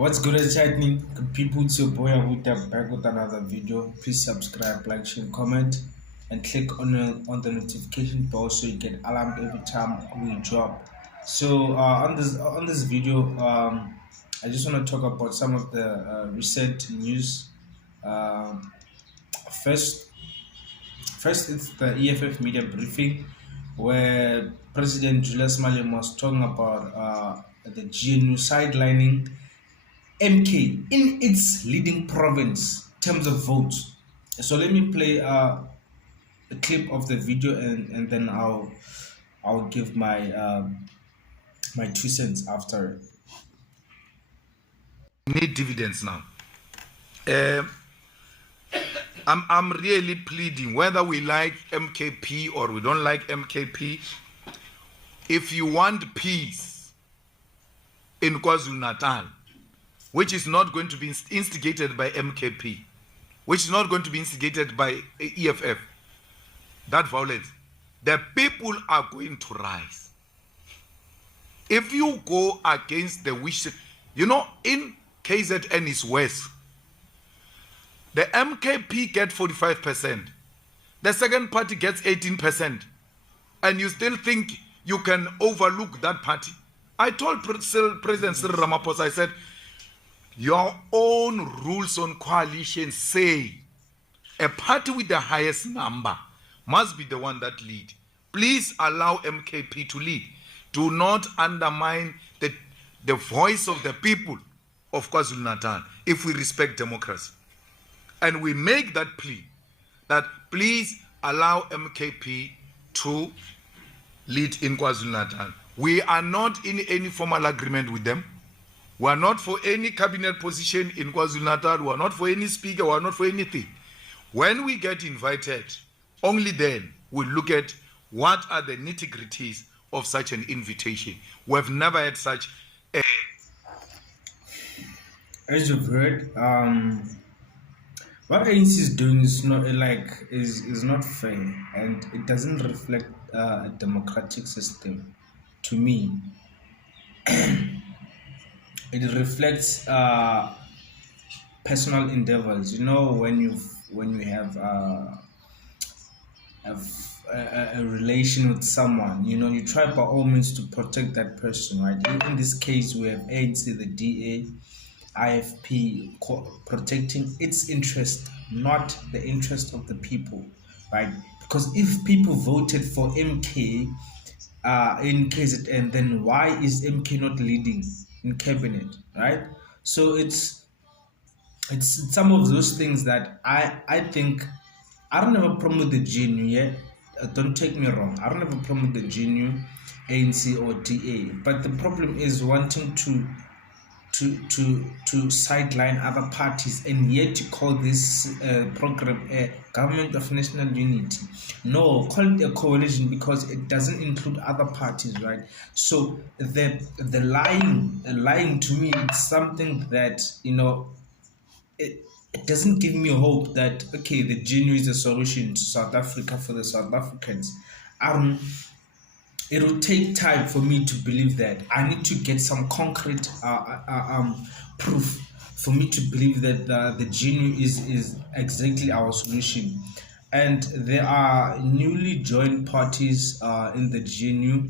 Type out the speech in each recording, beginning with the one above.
What's good at happening? Good people, it's your boy Abutii back with another video. Please subscribe, like, share, comment, and click on the notification bell so you get alarmed every time we drop. So on this video, I just want to talk about some of the recent news. Um, first, first it's the EFF media briefing where President Julius Malema was talking about the GNU sidelining MK in its leading province in terms of votes. So let me play a clip of the video and then I'll give my 2 cents after. Need dividends now. I'm really pleading, whether we like MKP or we don't like MKP, if you want peace in KwaZulu-Natal, which is not going to be instigated by MKP, which is not going to be instigated by EFF, that violence, the people are going to rise. If you go against the wishes, in KZN is West, the MKP get 45%, the second party gets 18%, and you still think you can overlook that party. I told President Cyril Ramaphosa, I said, your own rules on coalition say a party with the highest number must be the one that lead. Please allow MKP to lead. Do not undermine the voice of the people of KwaZulu-Natal if we respect democracy. And we make that plea that please allow MKP to lead in KwaZulu-Natal. We are not in any formal agreement with them. We are not for any cabinet position in KwaZulu-Natal. We are not for any speaker. We are not for anything. When we get invited, only then we look at what are the nitty-gritties of such an invitation. We have never had such a... As you've heard, what ANC is doing is not is not fair, and it doesn't reflect a democratic system. To me, it reflects personal endeavors. When you have a relation with someone, you try by all means to protect that person, right? In this case, we have ANC, the DA, IFP protecting its interest, not the interest of the people, right? Because if people voted for MK in KZN, then why is MK not leading in cabinet, right? So it's some of those things that I think. I don't have a problem with the GNU yet. Don't take me wrong. I don't have a problem with the GNU, ANC, or DA. But the problem is wanting to sideline other parties, and yet you call this program a government of national unity. No, call it a coalition because it doesn't include other parties, right? So the lying to me, it's something that it doesn't give me hope that okay, the GNU is a solution to South Africa for the South Africans. It will take time for me to believe that. I need to get some concrete proof for me to believe that the GNU is exactly our solution. And there are newly joined parties in the GNU,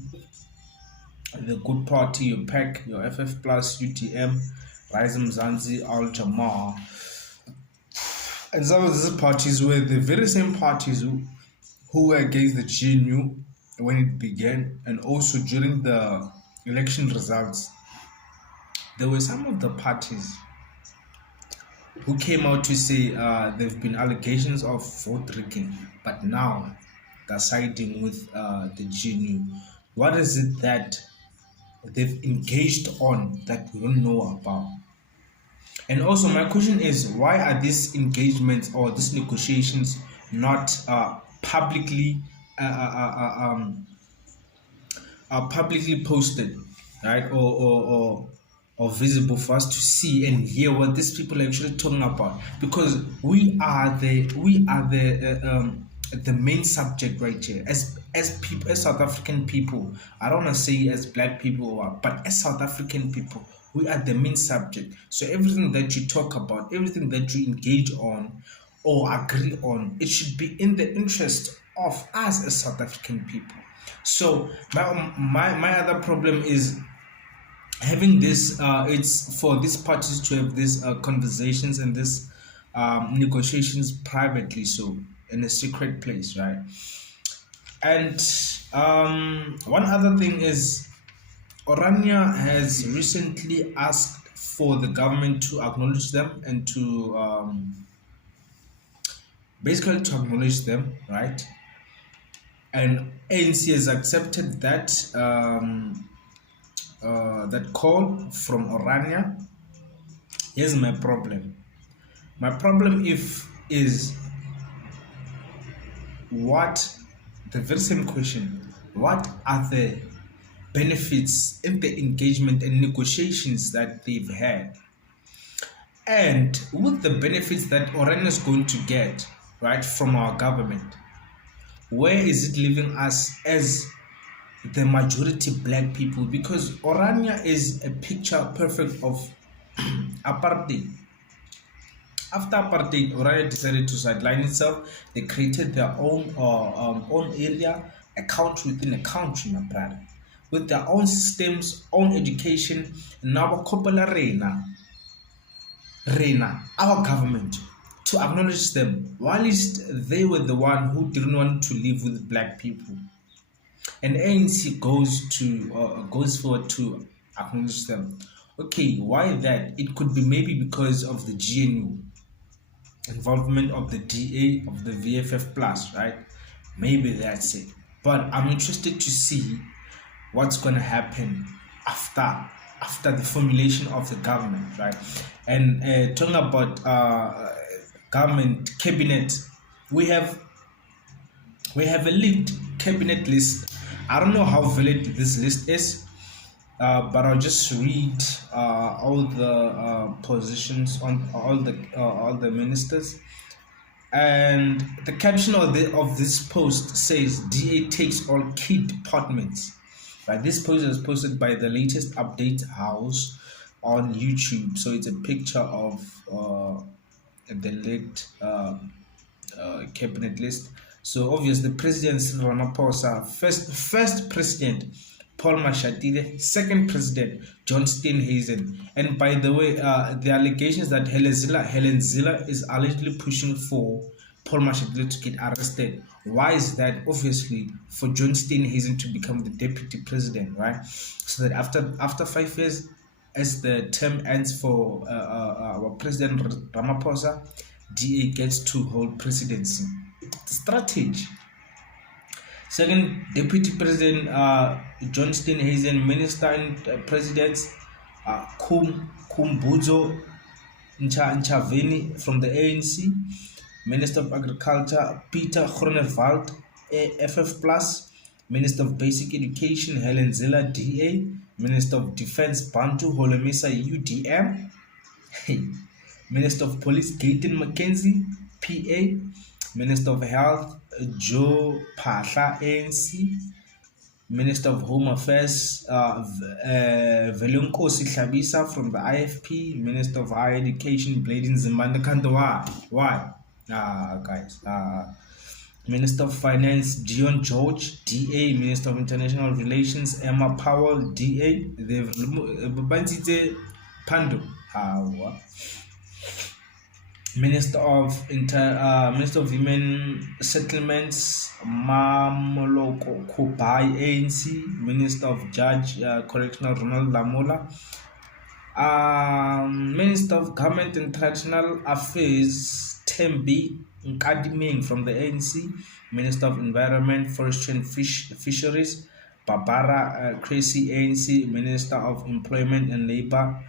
the Good Party, your PAC, your FF Plus, UTM, Rise Mzansi, Al Jamaa. And some of these parties were the very same parties who were against the GNU when it began, and also during the election results. There were some of the parties who came out to say there have been allegations of vote rigging, but now they're siding with the GNU. What is it that they've engaged on that we don't know about? And also my question is, why are these engagements or these negotiations not publicly publicly posted, right, or visible for us to see and hear what these people are actually talking about? Because we are the main subject right here as people, as South African people. I don't want to say as black people, but as South African people, We are the main subject. So everything that you talk about, everything that you engage on or agree on, it should be in the interest of us as South African people. So my other problem is having this. It's for these parties to have these conversations and this negotiations privately, so in a secret place, right? And one other thing is Orania has recently asked for the government to acknowledge them and to basically to acknowledge them, right? And ANC has accepted that that call from Orania. Here's my problem. My problem is what the very same question. What are the benefits in the engagement and negotiations that they've had? And with the benefits that Orania is going to get, right, from our government, where is it leaving us as the majority black people? Because Orania is a picture perfect of apartheid. After apartheid, Orania decided to sideline itself. They created their own area, a country within a country, my brother, with their own systems, own education. Now, Reina, our government, to acknowledge them, while they were the one who didn't want to live with black people. And ANC goes forward to acknowledge them. Okay, why that? It could be maybe because of the GNU involvement of the DA of the VFF plus, right? Maybe that's it. But I'm interested to see what's going to happen after the formulation of the government, right? And talking about government cabinet, we have a leaked cabinet list. I don't know how valid this list is, but I'll just read all the positions on all the ministers. And the caption of this post says DA takes all key departments. Right, this post is posted by the latest update house on YouTube. So it's a picture of the leaked cabinet list. So obviously, President Cyril Ramaphosa, first president Paul Mashatile, second president John Steenhuisen. And by the way, the allegations that Helen Zille is allegedly pushing for Paul Mashatile to get arrested. Why is that? Obviously, for John Steenhuisen to become the deputy president, right? So that after 5 years, as the term ends for our President Ramaphosa, DA gets to hold presidency. Strategy. Second, Deputy President John Steenhuisen, Minister and President Khumbudzo Nchaveni from the ANC, Minister of Agriculture Peter Groenewald, FF Plus, Minister of Basic Education Helen Zille, DA, Minister of Defense Bantu Holomisa, UDM, Minister of Police Gayton McKenzie, PA, Minister of Health Joe Phahla, ANC, Minister of Home Affairs Velunkosi Hlabisa from the IFP, Minister of Higher Education Blading Zimbanda Kandowa. Why? Guys. Minister of Finance Dion George, DA, Minister of International Relations Emma Powell, DA. They've removed Pando. Minister of Women Settlements Mamoloko Kubai, ANC, Minister of Judge Correctional Ronald Lamola, Minister of Government and Traditional Affairs Tembi Nkadiming from the ANC, Minister of Environment, Forestry and Fisheries Barbara Cressy, ANC, Minister of Employment and Labour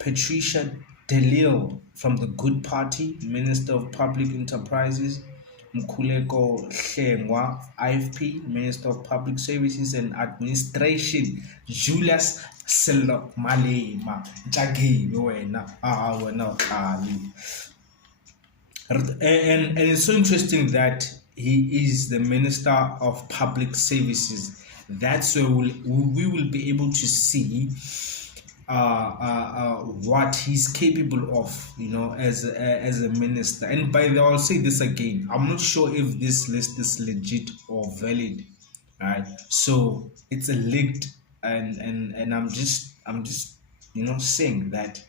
Patricia DeLille from the Good Party, Minister of Public Enterprises Mkhuleko Hlengwa, IFP, Minister of Public Services and Administration Julius Sello Malema. And it's so interesting that he is the Minister of Public Services. That's where we will be able to see what he's capable of, as a minister. And by the way, I'll say this again, I'm not sure if this list is legit or valid, right? So it's a leaked, and I'm just saying that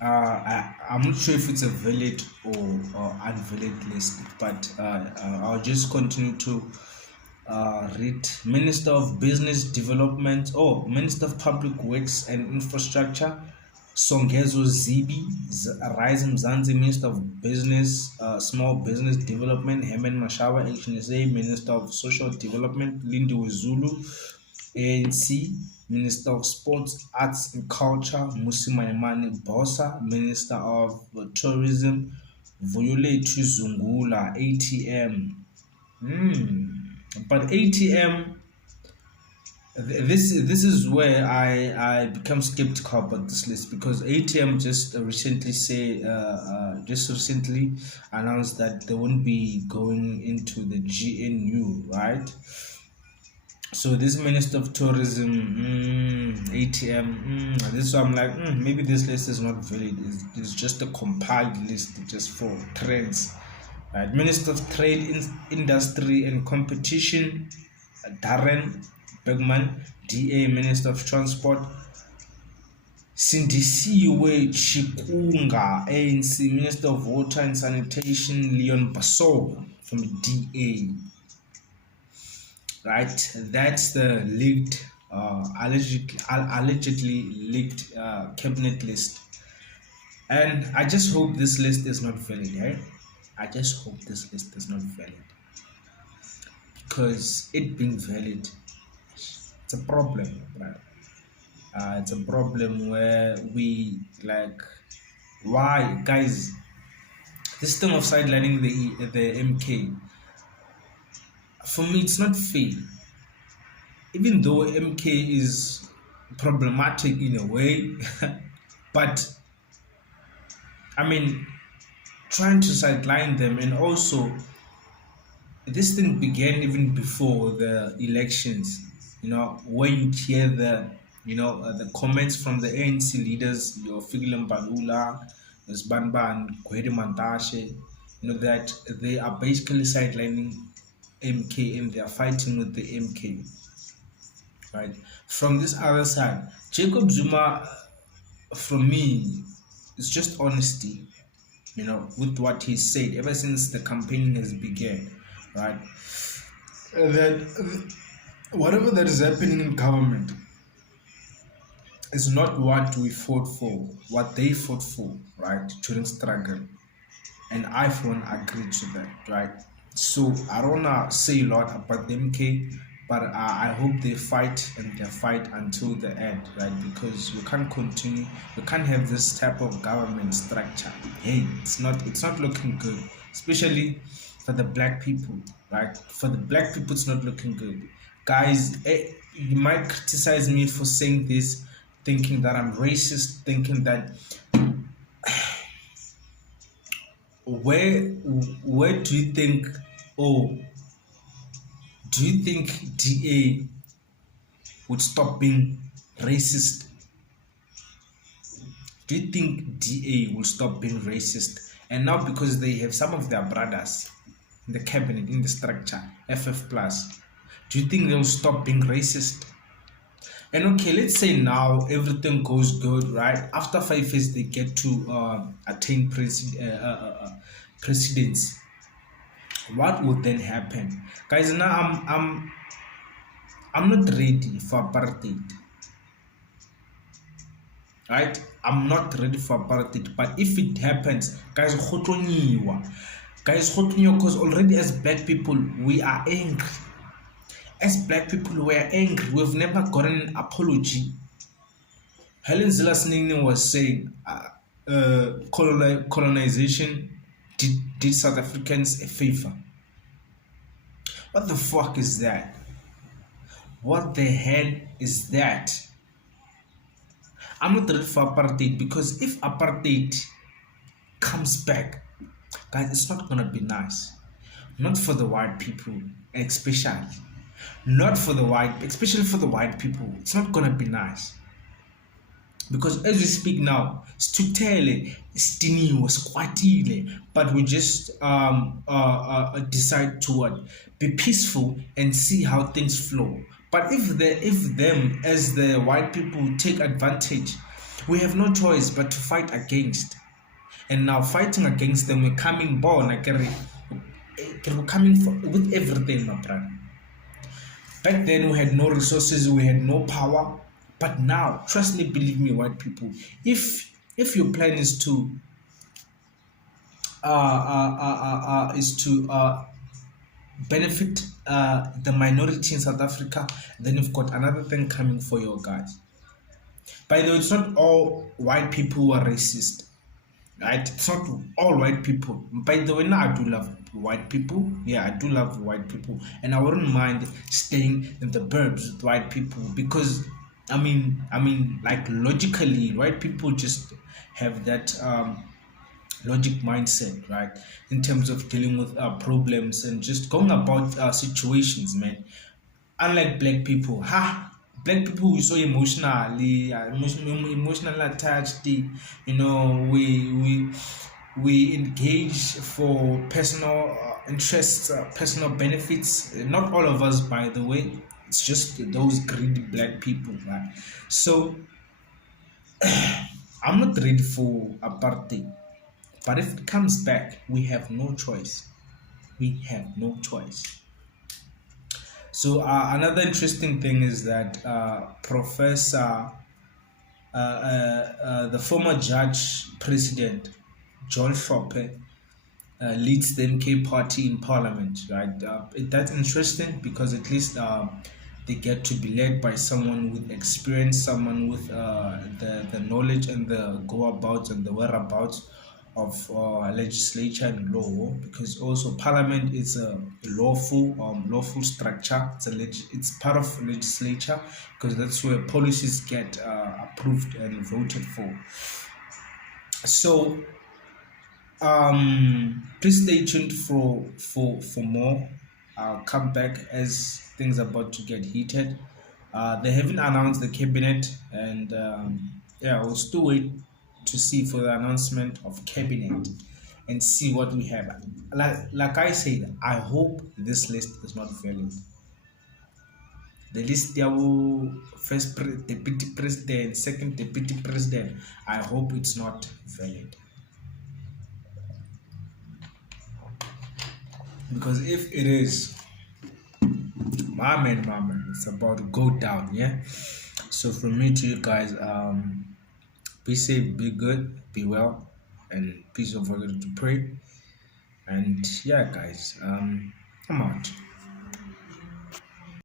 I'm not sure if it's a valid or unvalid list, but I'll just continue to read. Minister of Business Development, Minister of Public Works and Infrastructure, Songezo Zibi, Rise Mzansi, Minister of Business, Small Business Development, Hemen Mashawa, HNSA, Minister of Social Development, Lindiwe Zulu, ANC, Minister of Sports, Arts and Culture, Musi Maimane Bosa, Minister of Tourism, Vuyulethu Zungula, ATM. But ATM, this is where I become skeptical about this list, because ATM just recently announced that they won't be going into the GNU, right? So this Minister of Tourism, ATM, this is why I'm like, maybe this list is not valid. It's just a compiled list just for trends. Right. Minister of Trade, Industry and Competition, Darren Bergman, DA. Minister of Transport, Sindisiwe Chikunga, ANC. Minister of Water and Sanitation, Leon Basso from DA. Right, that's the leaked, allegedly leaked cabinet list, and I just hope this list is not valid. Right? I just hope this list is not valid, because it being valid, it's a problem, right? It's a problem where we like, why, guys? This thing of sidelining the MK. For me, it's not fair. Even though MK is problematic in a way, but I mean, trying to sideline them, and also this thing began even before the elections. When you hear the comments from the ANC leaders, your Figilem Balula, Sbanba and Kwede Mantashe, that they are basically sidelining MK and they are fighting with the MK, right? From this other side, Jacob Zuma, from me, it's just honesty, with what he said ever since the campaigning has begun, right? That whatever that is happening in government is not what we fought for, what they fought for, right, during struggle. And I, for one, agree to that, right? So I don't want to say a lot about the MK, but I hope they fight, and they fight until the end, right? Because we can't continue, we can't have this type of government structure. Hey, it's not looking good, especially for the black people, right? For the black people, it's not looking good. Guys, you might criticize me for saying this, thinking that I'm racist, thinking that where do you think, do you think DA would stop being racist? Do you think DA will stop being racist? And now, because they have some of their brothers in the cabinet, in the structure, FF+, do you think they'll stop being racist? And okay, let's say now everything goes good, right? After 5 years, they get to attain presidency. What would then happen, guys? Now I'm not ready for apartheid, right? I'm not ready for apartheid, but if it happens, guys, because already as black people we are angry. As black people we are angry. We've never gotten an apology. Helen Zille was saying colonization did South Africans a favor. What the fuck is that? What the hell is that? I'm not ready for apartheid, because if apartheid comes back, guys, it's not gonna be nice. Not for the white people, especially. Especially for the white people. It's not gonna be nice. Because as we speak now, stutele, stiniwe, squatile, but we just decide to what? Be peaceful and see how things flow. But if them as the white people take advantage, we have no choice but to fight against. And now fighting against them, we're coming born, we're coming with everything, my brother. Back then we had no resources, we had no power. But now, trust me, believe me, white people, if your plan is to benefit the minority in South Africa, then you've got another thing coming for your guys. By the way, it's not all white people who are racist, right? It's not all white people. By the way, now I do love white people. Yeah, I do love white people, and I wouldn't mind staying in the burbs with white people because I mean, like logically, white people just have that logic mindset, right? In terms of dealing with problems and just going about situations, man. Unlike black people, black people we so emotionally, emotionally attached. You know, we engage for personal interests, personal benefits. Not all of us, by the way. It's just those greedy black people, right? So I'm not ready for apartheid, but if it comes back, we have no choice. We have no choice. So another interesting thing is that Professor, the former judge president, John Shope, leads the MK party in parliament, right? That's interesting because at least they get to be led by someone with experience, someone with the knowledge and the go-abouts and the whereabouts of legislature and law, because also parliament is a lawful structure. It's part of legislature because that's where policies get approved and voted for. So please stay tuned for more. I'll come back as things are about to get heated. They haven't announced the cabinet, and we'll still wait to see for the announcement of cabinet and see what we have. Like I said, I hope this list is not valid. The list first deputy president, second deputy president, I hope it's not valid. Because if it is, my man, it's about to go down, yeah? So from me to you guys, be safe, be good, be well, and please don't forget to pray. And yeah, guys, I'm out.